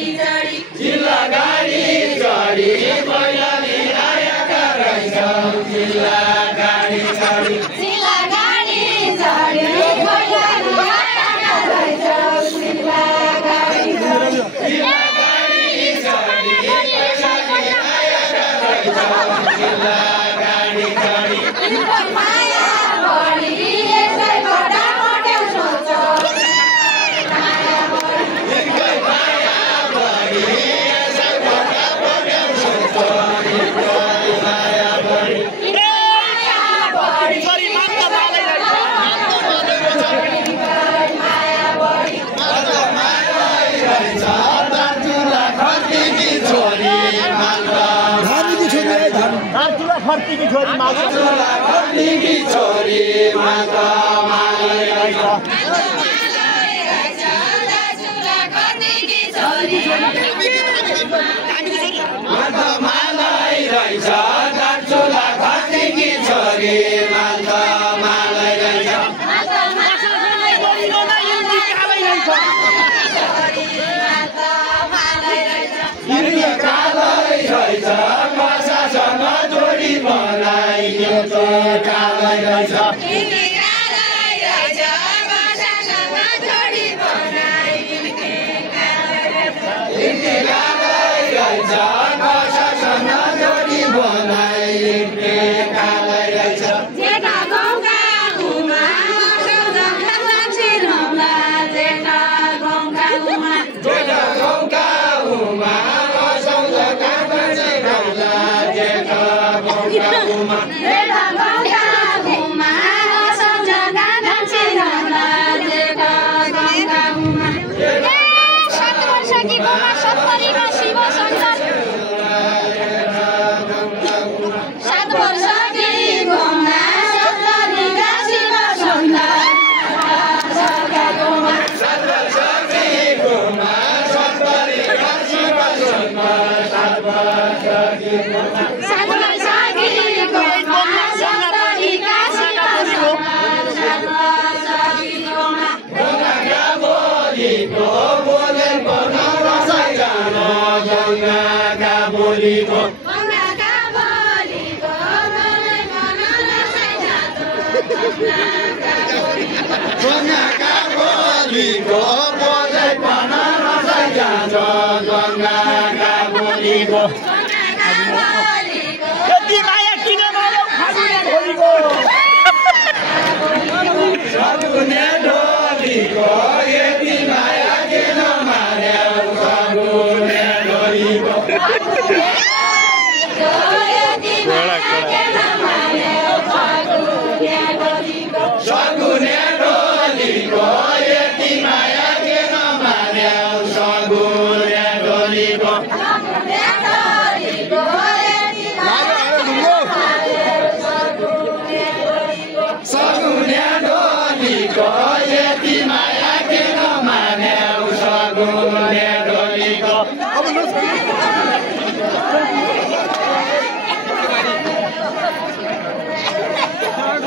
जिल्ला गाडी चढी मैयाले आएका रहेछौ जिल्ला गाडी चढी जिल्ला गाडी चढी मैयाले आएका रहेछौ जिल्ला गाडी चढी जिल्ला गाडी चढी मैयाले आएका रहेछौ जिल्ला गाडी चढी तिम्रो माया बढी यसै बडा मोटेउ सोचौ माया बढी यसै बडा मोटेउ सोचौ माया बढी फर्ती की छोरी माता फर्ती की छोरी माता मालाई रहेछ माता मालाई रहेछ दार्चुला फर्ती की छोरी माता मालाई रहेछ कसासँग जोडी बनाइयो तो कालै रहेछ कसासँग जोडी बनाइयो कालै रहेछ जेठा गाउँका उमा जेठा गाउँका उमा जेठा गाउँका उमा सम्झका बजे गाउँला जेठा गाउँका उमा जेठा गाउँका उमा सम्झका बजे गाउँला जेठा गाउँका उमा 7 वर्षकी गोमा सत्तरीमा शिव शङ्कर 7 वर्षकी गोमा सत्तरीका शिव शङ्कर यति माया किन मार्यौ फागुने ढोलीको फागुने ढोलीको यति माया किन मार्यौ फागुने ढोलीको फागुने ढोलीको यति माया किन मार्यौ फागुने ढोलीको सगुने ढोलीको यति माया किन मार्यौ सगुने ढोलीको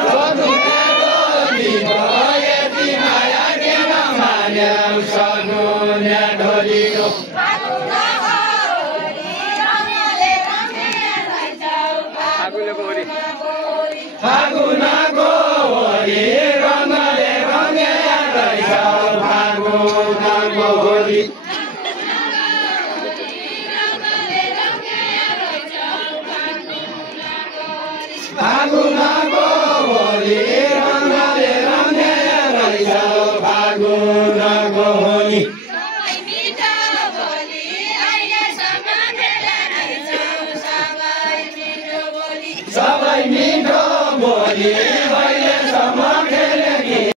सगुने ढोलीको यति माया किन मार्यौ सगुने ढोलीको फागुनको होली रङले रङ्गेया रहेछौ फागुनको होली फागुनको होली रङले रङ्गेया रहेछौ फागुनको होली सबै मिठो बोली